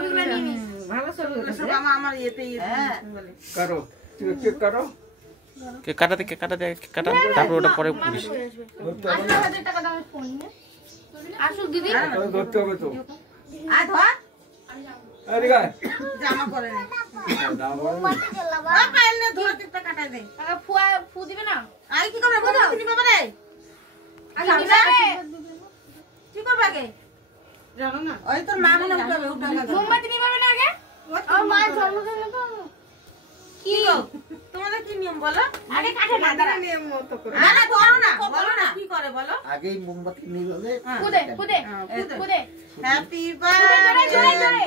ছবিগুলো নিয়ে নিস ভালো ছবি সব আমার ইয়েতে বলে করো চেক করো কে কাটাতে তারপর ওটা পরে পুলিশ। 18,000 টাকা দামের ফোন নিয়ে আসুক দিদি ধরতে হবে তো আয় ধর আরে গায় জামা পরে নে দাম বলো পাইল নে ধর টিপটা কাটাই দে ফু দিবে না আই কি করবে বুঝা তুমি বাবা রে কি করবে আগে জানো না ওই তোর মা মনে উঠাবে মোমবাতি নিভাবে না আগে আমার মা জন্মদিনে তো কি গো তোমাদের কি নিয়ম বলো আগে কাটে না দাঁড়া নিয়ম মতো করে না না করো না বলো না কি করে বলো আগেই মোমবাতি নিভাবে ফুদে হ্যাপি জোরে বার্থডে জোরে জোরে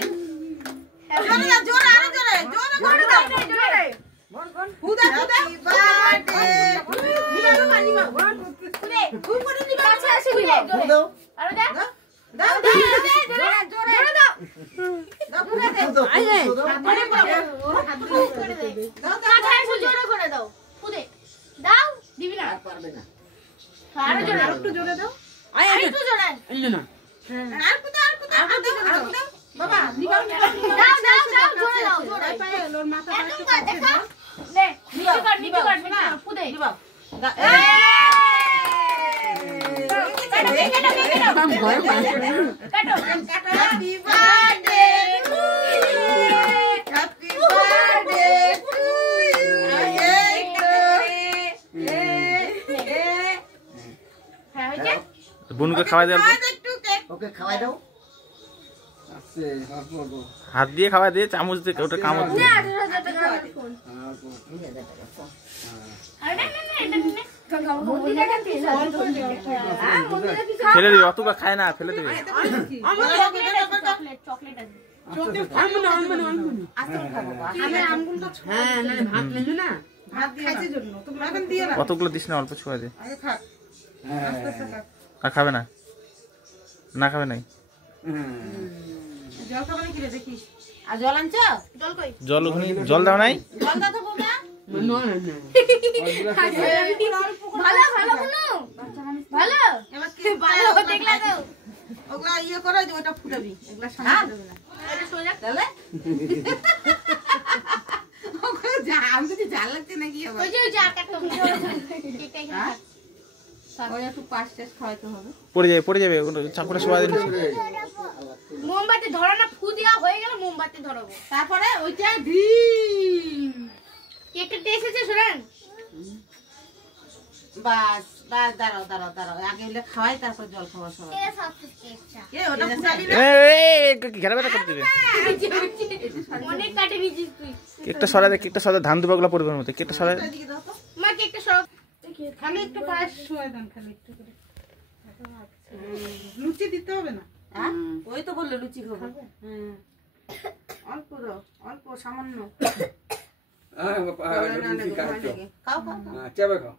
জোরে না জোরে আরো জোরে জোরে করে দাও জোরে ফুদা ফুদা হ্যাপি বার্থডে নিবা ফুদে উপরে নিবা কাছে আসে দিলে জোরে দাও আরো দে দাও জোরে জোরে দাও দাও ফুদা দে আই রে আরে বাবা হাত করে দে দাও কাছে আসে জোরে করে দাও ফুদে দাও দিবি না পারবে না আরো জোরে একটু জোরে দাও আই একটু জোরে আর ফুদা দাও বাবা নিবা দাও জোরে দাও জোরে পায়ে ওর মাথা একদম কাছে দাও নে নিচে কর ফুদে নিবা কাটো হ্যাপি বার্থডে হ্যাপি বার্থডে হ্যাঁ হইছে বুনুকে খাওয়াই দেওয়ার পর একটু কেক ওকে খাওয়াই দাও আছে হাত হাত দিয়ে খাওয়াই দিয়ে চামচ দিয়ে ওটা কামড় দিয়ে 18,000 টাকা আমার ফোন আরে না এটা নে বন্ধুটা কাছে ফেলে দিবে অতটা খায় না ফেলে দিবে চকলেট আছে হ্যাঁ না ভাত নেবে না ভাত খাইছে জন্য তোমরা এখন দিও না অতগুলো দিস না অল্প ছুঁয়া দে আগে খা আর খাবে না না খাবে নাই জল খাবে কি রে দেখিস আর জল আনছো জল কই জল ওখানে জল দাও নাই জল দাও তো বৌমা ভালো ভালো কোনো ভালো এবার কি ভালো দেখলা তো ওগুলা ইয়ে করে যে ওটা ফুটাবি এগুলা সামনে ফুটাবি না এটা সোজা তাহলে ওগুলো আমি যদি জাল লাগছে নাকি আবার ওই যে আর কাটতো কেকটা এখানে ওই একটু পাঁচ টেস খাওয়াইতে হবে পড়ে যাবে চাকুটা শোয়া দিন মোমবাতি ধরো না ফু দিয়া হয়ে গেল মোমবাতি ধরাবো তারপরে ওইটা ডিম কেকটা টেস্ট এসেছে শুনেন বাস বাস দাঁড়াও আগে হলে খাওয়াই তারপর জল খাওয়া সবাই এ ওটা ফুটাবি না ঘেরা বেটা করে দেবে অনেক কাটে নিয়েছিস তুই কেকটা সরা ধান দুবাগুলো পরিবার মতো কেকটা সরা এদিকে দাও তো মা কেকটা সব খালি একটু পায়েস শোয়া দেন খালি একটু করে লুচি দিতে হবে না হ্যাঁ ওই তো বললো লুচি খাবো অল্প দাও অল্প সামান্য খাও চেপে খাও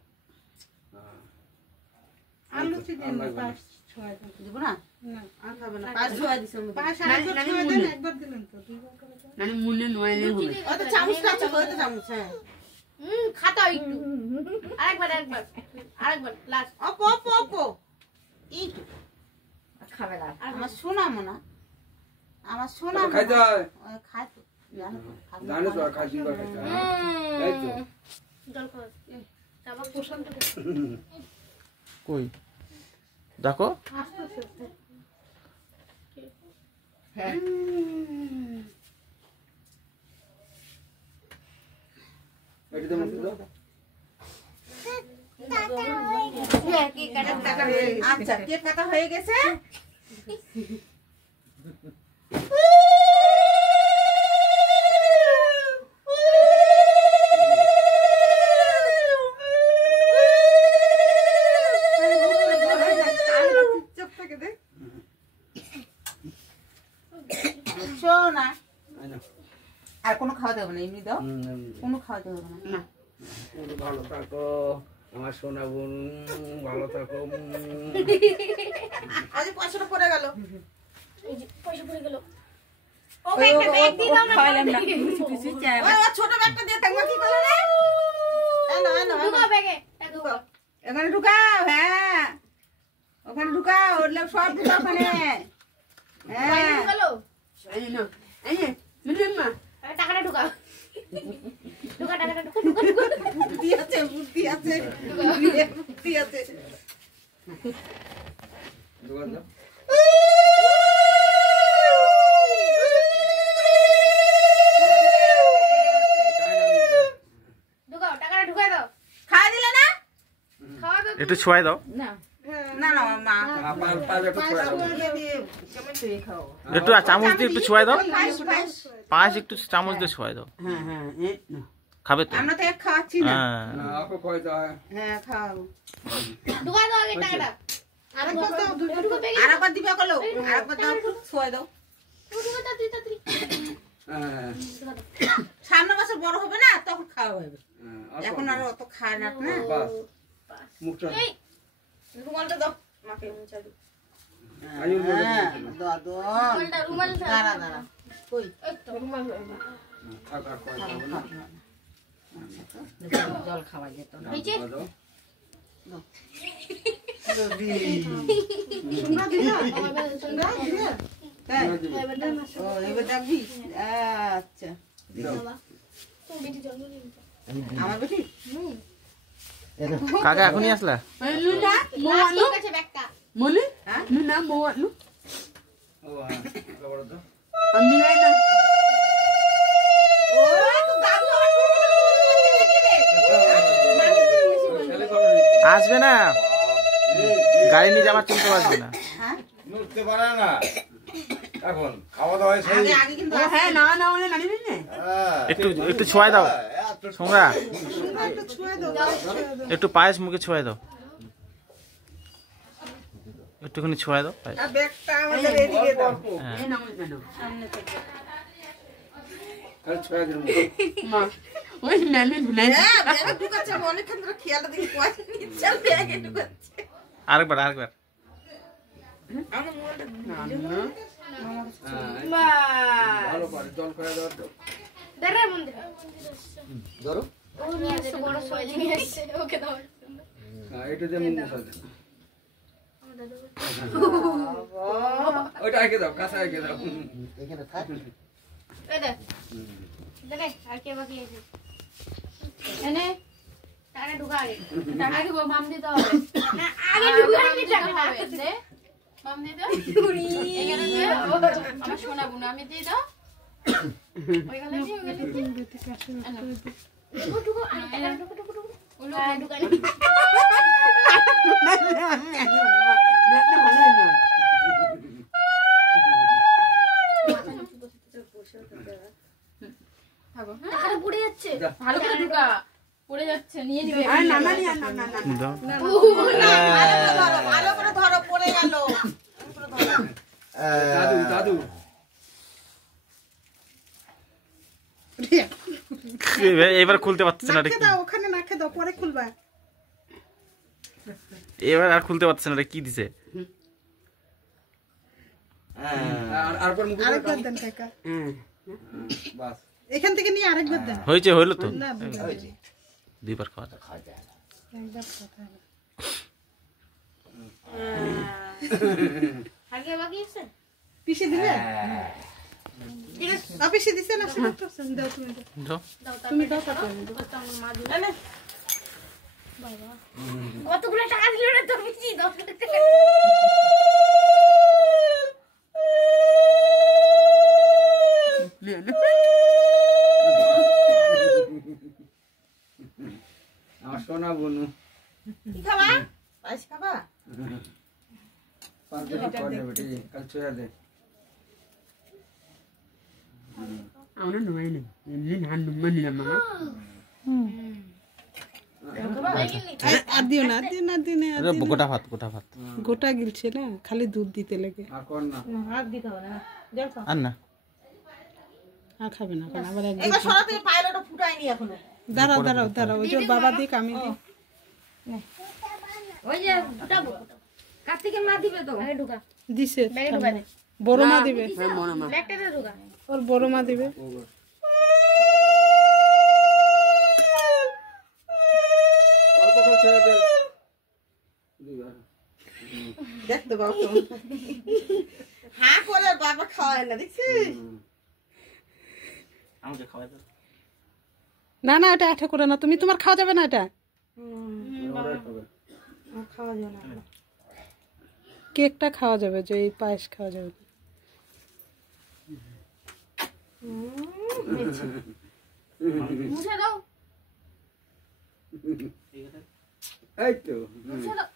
আর লুচি দিন না পায়েস শোয়া দেন দিব না না আর খাবে না পাঁচ ছয় দিছে পায়েস আরেকবার শোয়া দেন একবার দিলেন তো দুইবার করে দাও মানে মনে নয় হবে ওই তো চামচটা আছে ওই তো চামচ হ্যাঁ খাতা একটু আরেকবার লাস্ট অপ এইটু খাবে না আমার শোনা মনা খাইতে হয় খাই তো জানো তো, খাবো। জানো তো খাইতে হয় খাইতে হয় এই তো জল খাও তারপর প্রশান্ত কই দেখো এটা তো মুখে দাও আচ্ছা কেক কাটা হয়ে গেছে শোনা আর কোনো খাওয়া দেবো না এমনি দাও কোনো খাওয়া দেবো না ভালো থাকো আমার সোনা বোন ভালো থাকো আজ পয়সাটা পড়ে গেল পয়সা পড়ে গেল ওই ছোট ব্যাগটা দিয়ে থাকবো কি করলে রে ব্যাগে এখানে ঢুকাও হ্যাঁ ওখানে ঢুকাও ওর সব ঢুকাও ওখানে হ্যাঁ এই যে মিলিম মা টাকাটা ঢুকাও টাকাটা ঢুকা বুদ্ধি আছে বুদ্ধি আছে বুদ্ধি আছে দোকান দাও ঢুকাও টাকাটা ঢুকাই দাও খাওয়া দিলে না খাওয়া দাও একটু ছোঁয়াই দাও না না না মা আপনার পাঁচ একটু ছড়া দাও কেমন তুই খাও একটু চামচ দিয়ে একটু ছোঁয়াই দাও পায়েস পায়েস পাঁচ একটু চামচ দিয়ে ছোঁয়াই দাও হ্যাঁ হ্যাঁ এই না খাবে তো আমরা তো এক খাওয়াচ্ছি না হ্যাঁ না আপু কই দাও হ্যাঁ খাও ঢুকাই দাও আগে টাকাটা আরেকবার দাও আরেকবার দিবে কলো আরেকবার দাও ছয় দাও ঢুকা তাড়াতাড়ি হ্যাঁ সামনে বছর বড় হবে না তখন খাওয়া হবে অল্প এখন আর অত খায় না না বাস মুখটা এই রুমালটা দাও মাকে মুছাবি আয়ুর হ্যাঁ দাও দাও রুমালটা দাঁড়া দাঁড়া কই এই তো রুমাল থাক আর কই দাও না জল খাওয়া যেত না নিচে দাও তাই ও এবার ডাকবি আচ্ছা আমার বেটি কাকা এখনই আসলা লুনা মোয়ানু ঠিক আছে ব্যাগটা মনে হ্যাঁ লুনা মোয়ানু ও হ্যাঁ খবর দাও আমি নাই না ও তো দাদু আমার ছেলে করো আসবে না গাড়ি নিয়ে যাওয়ার চিন্তা আসবে না হ্যাঁ নড়তে পারে না এখন খাওয়া দাওয়া সেই আগে আগে কিন্তু হ্যাঁ না না বলে নানি না একটু একটু ছোঁয়াই দাও সোমরা একটু ছুঁয়ে দাও একটু পায়েস মুখে ছোঁয়াই দাও একটুখানি ছোঁয়াই দাও পায়েস আর ব্যাগটা আমাদের এদিকে দাও হ্যাঁ এই নাম না সামনে থেকে আর ছয় দিন মা ওই নানি নাই হ্যাঁ ব্যাগে ঢুকাচ্ছে অনেকক্ষণ ধরে খেয়ালটা দেখি পয়সা নিচ্ছে ব্যাগে ঢুকাচ্ছে আরেকবার আমার মোবাইলটা ভালো করে জল করে দাও তো দাঁড়া মন্দির ধরো ও নিয়ে আসছে বড় সবাই নিয়ে আসছে ওকে দাও হ্যাঁ এটা যে মুখ মুছাতে ওইটা আগে দাও কাঁচা আগে দাও এখানে থাক এই দেখ দেখে আর কে বাকি আছে এনে টাকা ঢুকা আগে টাকা দিব মাম দিতে হবে না আগে ঢুকা আমি টাকা দে মাম দিয়ে দাও এখানে দে আমার সোনা বোন আমি দিয়ে দাও ওইখানে দি ঢুকো এখানে ঢুকো ওলো ঢুকা নি টাকাটা পড়ে যাচ্ছে ভালো করে ঢুকা পড়ে যাচ্ছে নিয়ে নিবে না না না না দাও ভালো করে ধরো পড়ে গেল দাদু দাদু এবার খুলতে পারছে না রে কি? ওখানে নাকে দাও পরে খুলবা এবার আর খুলতে পারছে না রে কি দিছে আর পর মুখ আরেকবার দেন কাকা বাস এখান থেকে নিয়ে আরেকবার দেন হয়েছে হইলো তো না দুইবার খাওয়া যায়। আর কে বাকি আছে পিষে দিলে পিষে দিছে না সেটা তো দাও তুমি দাও দাও তুমি দাও কত কতগুলো টাকা দিল না তো বেশি 10 টাকা আমার সোনা বনু কি খাবা পায়েস খাবা পাঁচ দিন পর নেবে বেটি কাল ছয়া দে আমরা নয় না এমনি ধান নুম্মা নিলাম মামা আর দিও না দিও না দিও না আরে গোটা ভাত গোটা গিলছে না খালি দুধ দিতে লাগে আর কর না আর দিতে হবে না জল খাও আর না আর খাবে না কারণ আবার এবার সরা থেকে পাইলটা ফুটাইনি এখনো দাঁড়াও ওই যে বাবা দিক আমি দিই ওই যে ফুটাবো কার্তিকের মা দিবে তো আরে ঢুকা দিছে ব্যাগে ঢুকা দে বড় মা দিবে ব্যাগটাতে ঢুকা ওর বড় মা দিবে অল্প করে ছয়া দে দুইবার দেখতে বাবা হ্যাঁ করে বাবা খাওয়ায় না দেখছিস না না এটা আঠা করে না তুমি, তোমার খাওয়া যাবে না এটা, খাওয়া যাবে না। কেকটা খাওয়া যাবে, যে এই পায়েস খাওয়া যাবে না। মুছে দাও, এই তো মুছে দাও।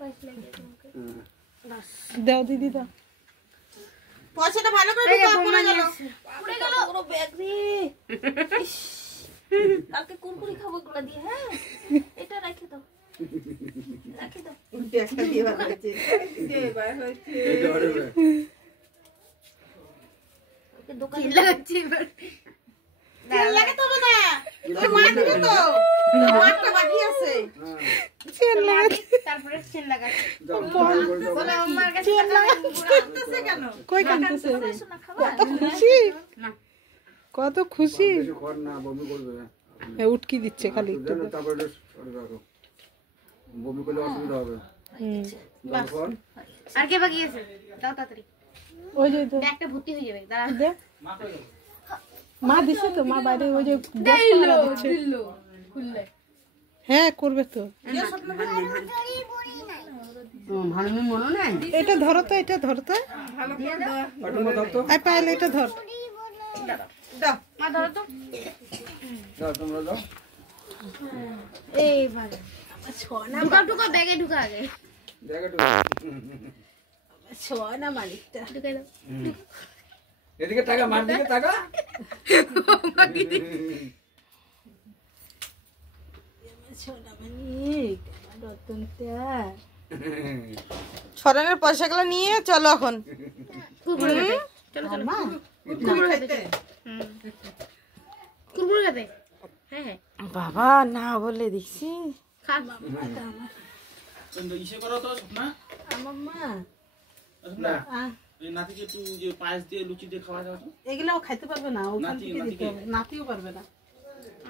পায়েস লাগিয়ে তোমাকে। দাও দিদি দাও। পয়সাটা ভালো করে ঢুকাও, পড়ে গেল। পুড়ে গেল। পুরো ব্যাগ রে। কালকে কুরকুরি খাবো এগুলো দিয়ে। হ্যাঁ এটা রেখে দাও, রেখে দাও। ব্যাগটা দিয়ে বার হয়েছে, দিয়ে বার হয়েছে। এই তো আরে ওকে দোকানে লাগাচ্ছি এবার। তেল লাগাতে হবে না, ওই মা দিবে তো, মাঠটা বাকি আছে। তারপরে চেন লাগাচ্ছি। যাও বলে আমার কাছে কাঁদতেছে কেন? কই কাঁদতেছে? শোনা খাবা? কত খুশি, কত খুশি। বেশি খড় না, বমি করবে না। উটকি দিচ্ছে খালি একটু। জানো তারপরে এটা সরে রাখো, বমি করলে অসুবিধা হবে। যখন আর কে বাকি আছে? দাও তাড়াতাড়ি। ওই যে ব্যাগটা ভর্তি হয়ে যাবে। দাঁড়া। দে। মা দিছে তো, মা বাইরে ওই যে গ্যাস পাহারা দিচ্ছে। খুললে। হ্যাঁ করবে তো। ভালো মনে নাই। এটা ধরো তো, এটা ধরো তো। পাটুনো দাও তো, আই পাইলে এটা ধর। দাও, মা ধরো তো। দাও তোমরা দাও। এইবার ঢুকাও ঢুকাও, ব্যাগে ঢুকা আগে। জায়গাটা সোনা মালিকটা। ঢুকাই দাও। এদিকে টাকা, মার দিকে টাকা। সোনা মালিক, রতনটা। ছড়ানোর পয়সাগুলো নিয়ে চলো এখন। কুরকুরে খেতে। চলো চলো। মা কুরকুরে খেতে। কুরকুরে খেতে। হ্যাঁ হ্যাঁ। বাবা না বলে দেখছি। খা। ইসে করো তো না, আমার মা না এই নাতিকে একটু যে পায়েস দিয়ে লুচি দিয়ে খাওয়া যাবে তো। এগুলাও খাইতে পারবে না, ওখান নাতি, থেকে দিতে নাতিকে। হবে। নাতিও পারবে না,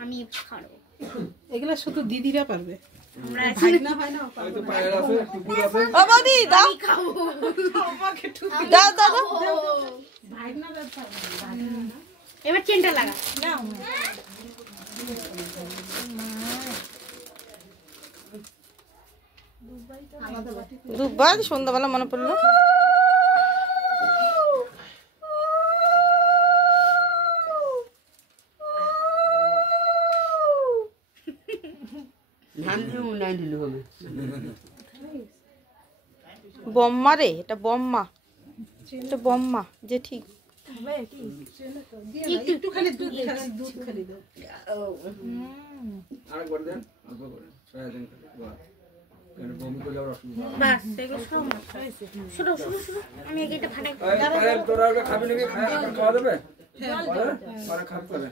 আমি খাবো। এগুলা শুধু দিদিরা পারবে। আমরা ভাগনা হয় না, ও ওই পারবে তো না। পায়ের আছে, টুকুর আছে। ও বৌদি দাও, খাবো। দাও দাও দাও। ভাগনারা পারবে না। এবার চেনটা লাগা। দুবার সন্ধ্যাবেলা মনে পড়লো। বম্মা রে, এটা বম্মা, এটা বম্মা যে ঠিক। একটু খালি দুধ খালি, দুধ খালি দাও। আরেকবার দেন, অল্প করে, সয়াবিন করে, বাহ। কেন বমি করলে আবার অসুবিধা হবে। বাস এগুলো সব শুনো শুনো শুনো, আমি আগে এটা ফাটাই। এই পায়ের তোরা ওটা খাবি নাকি? খাওয়া যাবে? পরে খাবি পরে।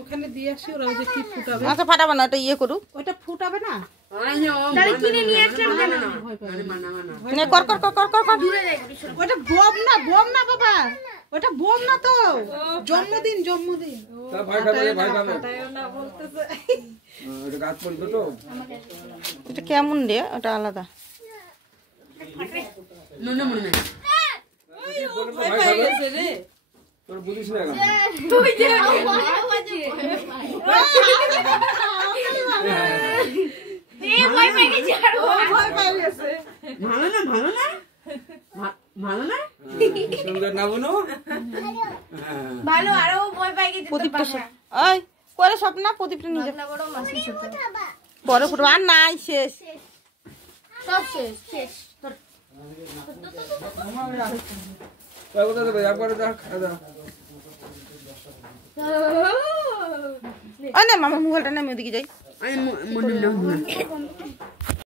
ওখানে দিয়ে আসি, ওরা ওই যে কি ফুটাবে। আচ্ছা ফাটাবো না, ওটা ইয়ে করুক। ওইটা ফুটাবে না। তাহলে কিনে নিয়ে আসলাম কেন? নে, কর কর কর কর কর কর। দূরে যাই করি, শোনো। ওটা বোম না, বোম না বাবা, ওটা বোম না তো, জন্মদিন জন্মদিন। তা ভয় খাবে, ভয় খাবে। না বলতেছে। এটা গাছ পড়বে তো। এটা কেমন রে, ওটা আলাদা। ভয় খাবে তোর বুঝিস না এখন। তুই যে আওয়াজে এই ভয় পেয়ে গেছি আর ভয় পেয়ে গেছে। সুন্দর না বোনো? ভালো, আরো ভয় পেয়ে গেছি। প্রদীপটা ওই করে স্বপ্ন, প্রদীপটা নিয়ে যা। না বড় মাসি ছোট। পরে ফুটবো আর নাই, শেষ। সব শেষ শেষ। তাই কোথা দেবে? একবারে যা, খাওয়া যা। ও না মামা মোবাইলটা না, আমি ওদিকে যাই।